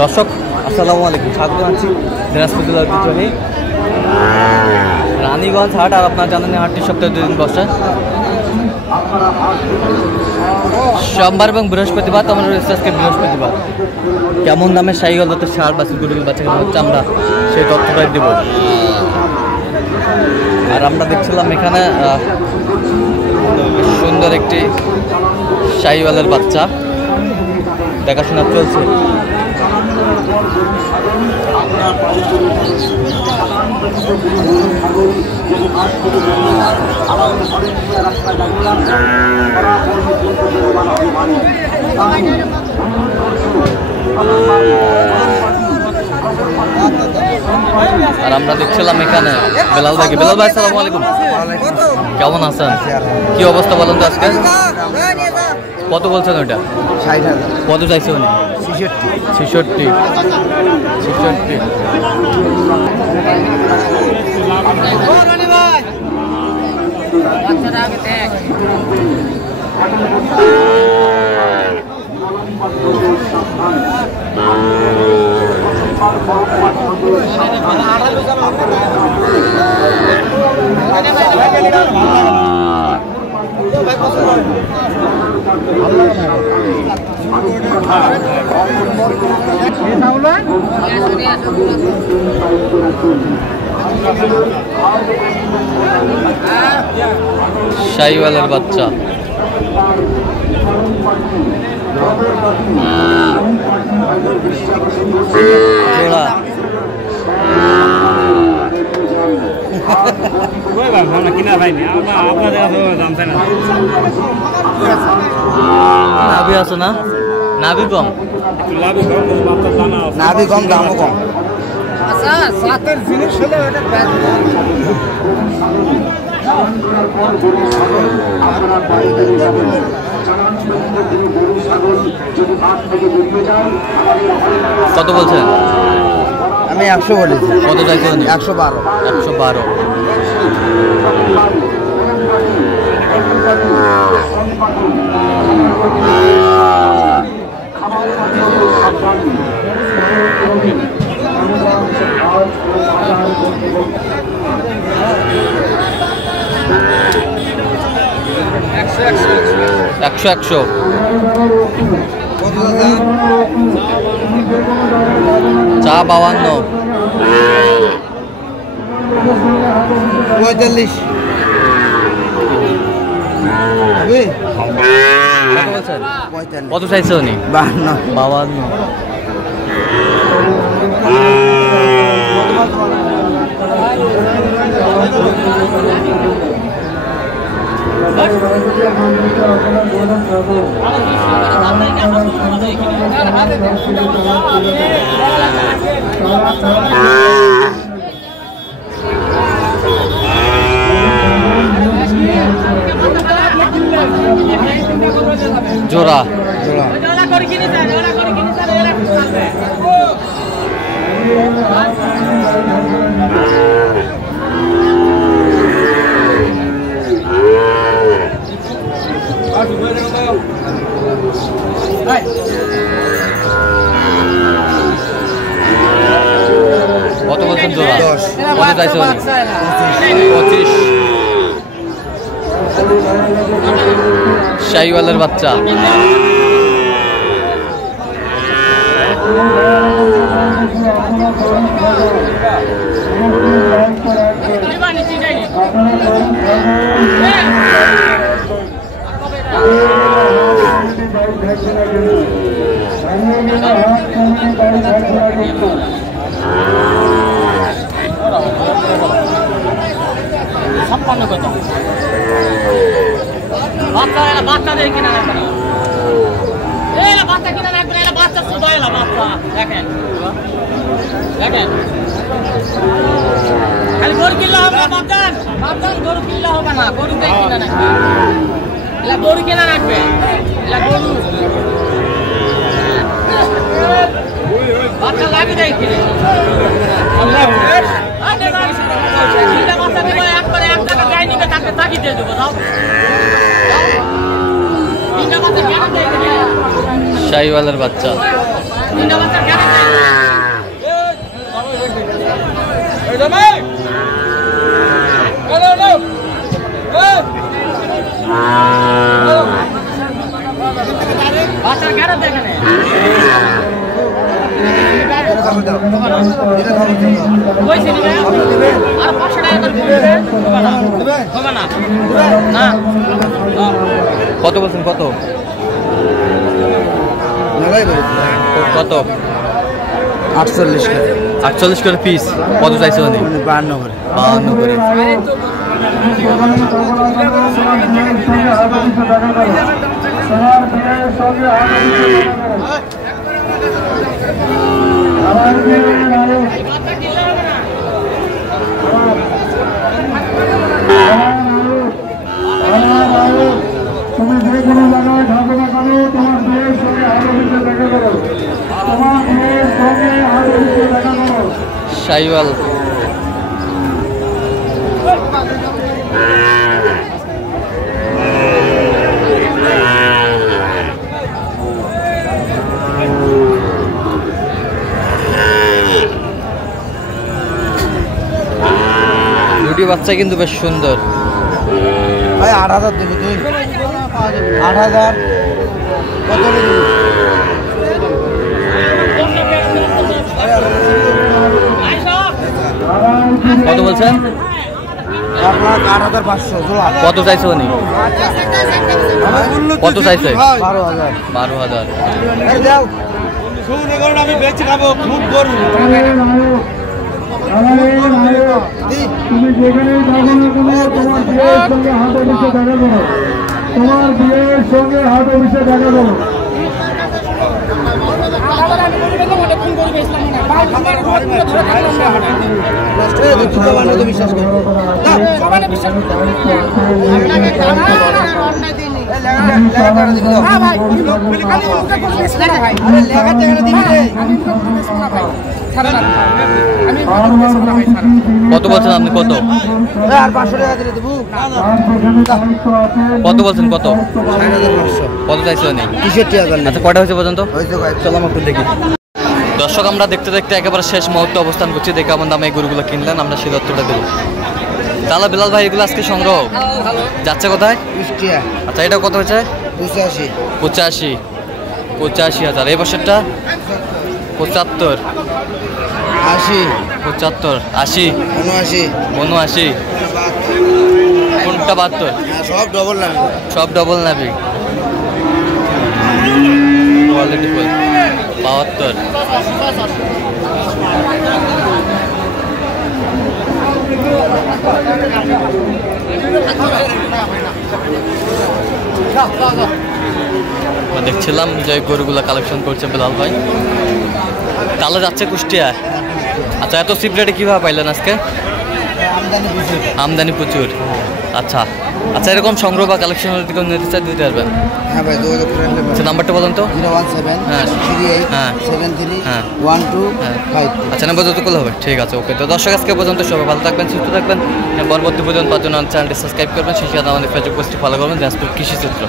দর্শক আসসালামু আলাইকুম, স্বাগত জানাচ্ছি দিনাজপুর জেলার ঐতিহ্যবাহী রানীগঞ্জ হাট। আর আপনারা জানেন হাটটি সপ্তাহে 2 দিন বসে, সোমবার এবং বৃহস্পতিবার। আমরা রয়েছে আজকে বৃহস্পতিবার। কেমন দামে শাহিওয়াল জাতের ষাঁড় বাছুর গরুগুলো বাচ্চা কেনা হচ্ছে আমরা সেই তথ্যটাই দেব। আর আমরা দেখছিলাম এখানে সুন্দর একটি শাহিওয়ালের বাচ্চা দেখাশোনা চলছে। আর আমরা দেখছিলাম এখানে বেলাল ভাই। বেলাল ভাই আসসালামু আলাইকুম, কেমন আছেন? কি অবস্থা বলেন তো আজকে? কত বলছেন ওইটা? 60,000। কত চাইছে উনি? 66। শাহিওয়ালের বাচ্চা নাভি আছে না? নাভি কম, নাভি কম, দামও কম। আচ্ছা সাতের জিনিস হলে ওটা কত বলছেন? আমি 100 বলেছি। কত চাইছে? 112। 112। একশো চা 52। 45। কত চাইছে উনি? 52। জোড়া কত বলছেন জোড়া? কত চাইছে? 25। শাহিওয়ালের বাচ্চা বাচ্চাদের কিনা রাখবে না, বাচ্চা কিনা রাখবে না, বাচ্চা শুধু বাচ্চা। দেখেন দেখেন খালি গরু কিনলে হবে না, বাচ্চান বাচ্চান গরু কিনলে হবে না, গরুটাই কিনা রাখবে। এলা গরু কিনা রাখবে, এলা গরু বাচ্চা লাগি দেয় কিনে বাচ্চা দিব একবারে এক টাকা গায়ে নিবে, তাকে চাকি দিয়ে দেবো। যাও শাহিওয়ালের বাচ্চা দুইটা বাচ্চা কেন বাচ্চা কেন দেখেন আর 500 টাকা না কত বলছেন কত কত 48 করে 48 করে পিস কত চাইছে উনি 52 করে 52 করে তুমি যে কোনো জায়গায় থাকো না কেন তোমার বিয়ের সঙ্গে আরো বেশি দেখা করো তোমার বিয়ের সঙ্গে আরো বেশি দেখা করো শাইওয়াল দুটি বাচ্চা কিন্তু বেশ সুন্দর ভাই 8000 দিবি তুই 8000 কত দিবি কত বলছেন আপনার 8500 জোড়া কত চাইছে উনি কত চাইছে 12000 12,000 এই দাও আমি বেঁচে খাবো খুব গরু তুমি যেখানেই থাকো না কেন তোমার বিয়ের সঙ্গে হাত অফিসে দেখা করো তোমার বিয়ের সঙ্গে হাত অফিসে দেখা করো বিশ্বাস করো কত বলছেন আপনি কত আর 500 টাকা দিলে দেবো কত বলছেন কত 6500 কত চাইছে উনি 63000 আচ্ছা কয়টা হয়েছে পর্যন্ত হয়তো চলো আমরা একটু দেখি দর্শক আমরা দেখতে দেখতে একেবারে শেষ মুহূর্তে অবস্থান করছি দেখে আমার দামে এই গরুগুলো কিনলেন আমরা সেই দত্তটা দেবো তাহলে বিলাল ভাই এগুলো আজকে সংগ্রহ যাচ্ছে কোথায় কুষ্টিয়া আচ্ছা এটা কত হয়েছে 85 85,000 এই বছরটা 75 80 75 80 79 79 কোনটা 72 সব ডবল লাগে সব ডবল নাবি কোয়ালিটি ফুল 72 দেখছিলাম যে গরুগুলা কালেকশন করছে বিলাল ভাই তাহলে যাচ্ছে কুষ্টিয়া আচ্ছা এত চিপ রেটে কীভাবে পাইলেন আজকে আমদানি প্রচুর আচ্ছা আচ্ছা এরকম সংগ্রহ বা কালেকশন নিতে চাই দিতে পারবেন হ্যাঁ ভাই যোগাযোগ করে নিলে আচ্ছা নাম্বারটা বলুন তো 017 হ্যাঁ 38 হ্যাঁ 73 হ্যাঁ 12 আচ্ছা নাম্বার যত করলে হবে ঠিক আছে ওকে তো দর্শক আজকে পর্যন্ত সবাই ভালো থাকবেন সুস্থ থাকবেন পরবর্তী পর্যন্ত পাঁচজন চ্যানেলটি সাবস্ক্রাইব করবেন সেই সাথে আমাদের ফেসবুক পোস্টটি ফলো করবেন দিনাজপুর কৃষি চিত্র।